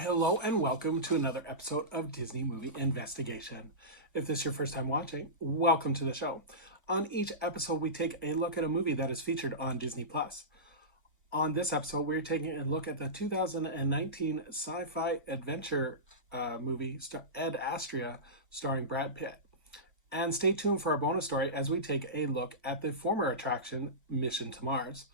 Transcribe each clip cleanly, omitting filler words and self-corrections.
Hello and welcome to another episode of Disney Movie Investigation. If this is your first time watching, welcome to the show. On each episode, we take a look at a movie that is featured on Disney Plus. On this episode, we're taking a look at the 2019 sci-fi adventure movie Ad Astra, starring Brad Pitt. And stay tuned for our bonus story as we take a look at the former attraction Mission to Mars.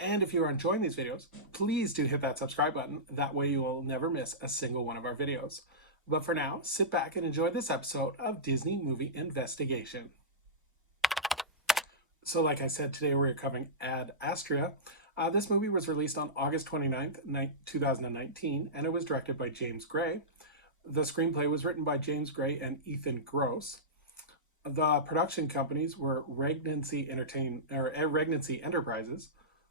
And if you are enjoying these videos, please do hit that subscribe button. That way you will never miss a single one of our videos. But for now, sit back and enjoy this episode of Disney Movie Investigation. So like I said, today we're covering Ad Astra. This movie was released on August 29th, 2019, and it was directed by James Gray. The screenplay was written by James Gray and Ethan Gross. The production companies were Regnancy Enterprises,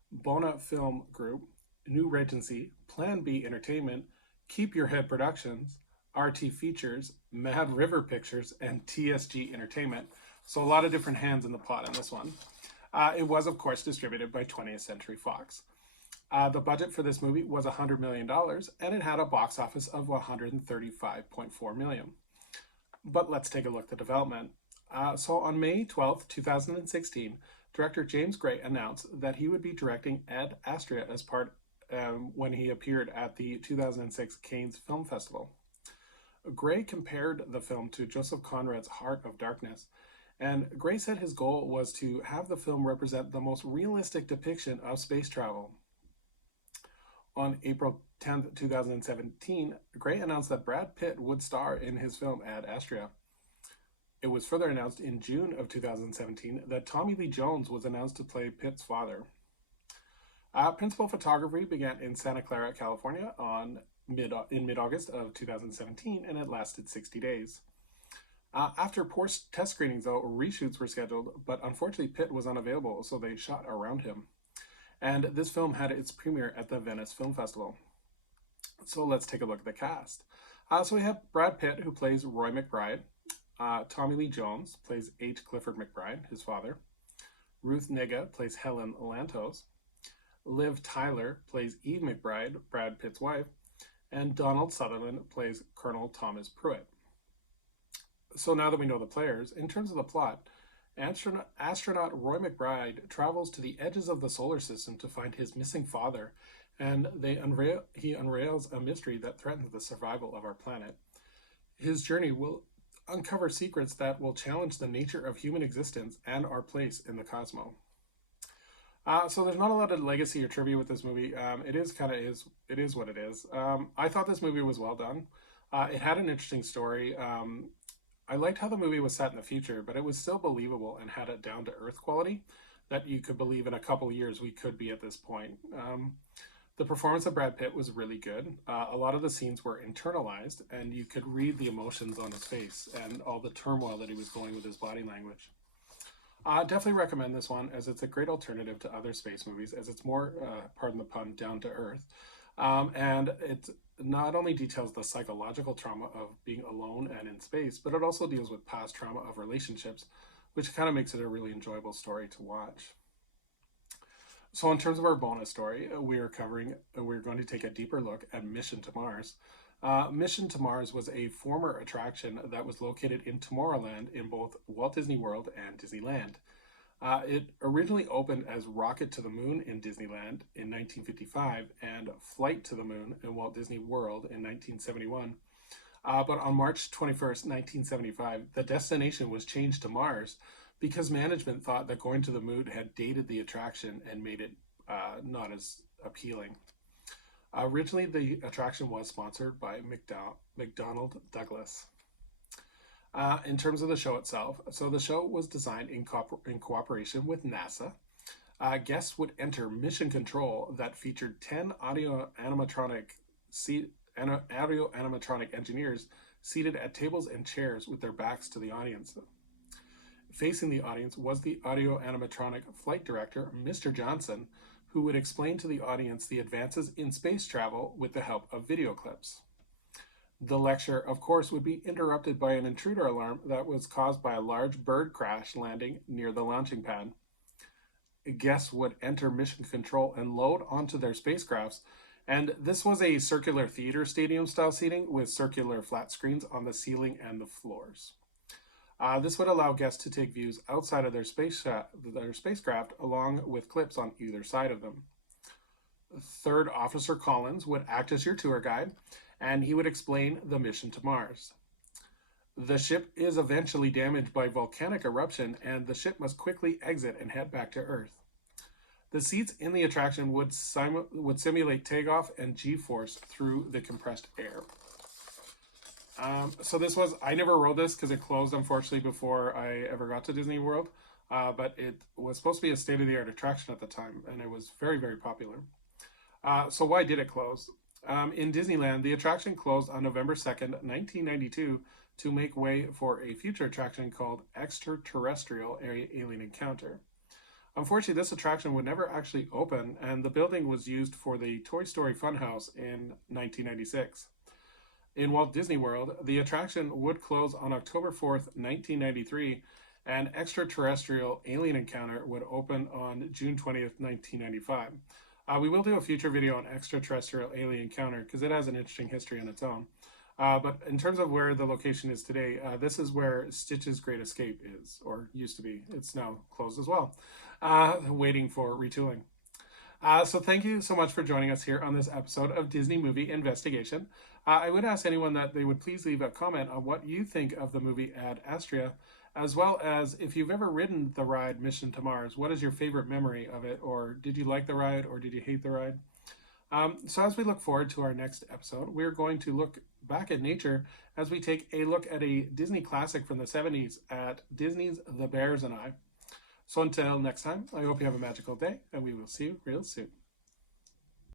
Bona Film Group, New Regency, Plan B Entertainment, Keep Your Head Productions, RT Features, Mad River Pictures, and TSG Entertainment. So a lot of different hands in the pot on this one. It was, of course, distributed by 20th Century Fox. The budget for this movie was $100 million, and it had a box office of $135.4 million. But let's take a look at the development. So on May 12th, 2016, director James Gray announced that he would be directing Ad Astra as part when he appeared at the 2006 Cannes Film Festival. Gray compared the film to Joseph Conrad's Heart of Darkness, and Gray said his goal was to have the film represent the most realistic depiction of space travel. On April 10th, 2017, Gray announced that Brad Pitt would star in his film Ad Astra. It was further announced in June of 2017 that Tommy Lee Jones was announced to play Pitt's father. Principal photography began in Santa Clara, California in mid-August of 2017, and it lasted 60 days. After poor test screenings, though, reshoots were scheduled, but unfortunately Pitt was unavailable, so they shot around him. And this film had its premiere at the Venice Film Festival. So let's take a look at the cast. So we have Brad Pitt, who plays Roy McBride. Tommy Lee Jones plays H. Clifford McBride, his father. Ruth Negga plays Helen Lantos. Liv Tyler plays Eve McBride, Brad Pitt's wife. And Donald Sutherland plays Colonel Thomas Pruitt. So now that we know the players, in terms of the plot, astronaut Roy McBride travels to the edges of the solar system to find his missing father, and he unveils a mystery that threatens the survival of our planet. His journey will uncover secrets that will challenge the nature of human existence and our place in the cosmos. So there's not a lot of legacy or trivia with this movie. It is what it is. I thought this movie was well done. It had an interesting story. I liked how the movie was set in the future, but it was still believable and had a down-to-earth quality that you could believe in a couple years we could be at this point. The performance of Brad Pitt was really good. A lot of the scenes were internalized, and you could read the emotions on his face and all the turmoil that he was going with his body language. I definitely recommend this one, as it's a great alternative to other space movies, as it's more, pardon the pun, down to earth. And it not only details the psychological trauma of being alone and in space, but it also deals with past trauma of relationships, which kind of makes it a really enjoyable story to watch. So in terms of our bonus story, we're going to take a deeper look at Mission to Mars. Mission to Mars was a former attraction that was located in Tomorrowland in both Walt Disney World and Disneyland. It originally opened as Rocket to the Moon in Disneyland in 1955 and Flight to the Moon in Walt Disney World in 1971. But on March 21st, 1975, the destination was changed to Mars because management thought that going to the moon had dated the attraction and made it not as appealing. Originally, the attraction was sponsored by McDonnell Douglas. In terms of the show itself, so the show was designed in cooperation with NASA. Guests would enter mission control that featured 10 audio animatronic engineers seated at tables and chairs with their backs to the audience. Facing the audience was the audio animatronic flight director, Mr. Johnson, who would explain to the audience the advances in space travel with the help of video clips. The lecture, of course, would be interrupted by an intruder alarm that was caused by a large bird crash landing near the launching pad. Guests would enter mission control and load onto their spacecrafts, And this was a circular theater stadium style seating with circular flat screens on the ceiling and the floors. This would allow guests to take views outside of their spacecraft along with clips on either side of them. Third Officer Collins would act as your tour guide, and he would explain the mission to Mars. The ship is eventually damaged by volcanic eruption, and the ship must quickly exit and head back to Earth. The seats in the attraction would simulate takeoff and G-force through the compressed air. So this was, I never rode this because it closed, unfortunately, before I ever got to Disney World. But it was supposed to be a state-of-the-art attraction at the time, and it was very, very popular. So why did it close? In Disneyland, the attraction closed on November 2nd, 1992, to make way for a future attraction called Extraterrestrial Alien Encounter. Unfortunately, this attraction would never actually open, and the building was used for the Toy Story Funhouse in 1996. In Walt Disney World, the attraction would close on October 4th, 1993, and Extraterrestrial Alien Encounter would open on June 20th, 1995. We will do a future video on Extraterrestrial Alien Encounter because it has an interesting history on its own. But in terms of where the location is today, this is where Stitch's Great Escape is, or used to be. It's now closed as well, waiting for retooling. So thank you so much for joining us here on this episode of Disney Movie Investigation. I would ask anyone that they would please leave a comment on what you think of the movie Ad Astra, as well as if you've ever ridden the ride Mission to Mars, what is your favorite memory of it? Or did you like the ride, or did you hate the ride? So as we look forward to our next episode, we're going to look back at nature as we take a look at a Disney classic from the 70s at Disney's The Bears and I. So until next time, I hope you have a magical day, and we will see you real soon.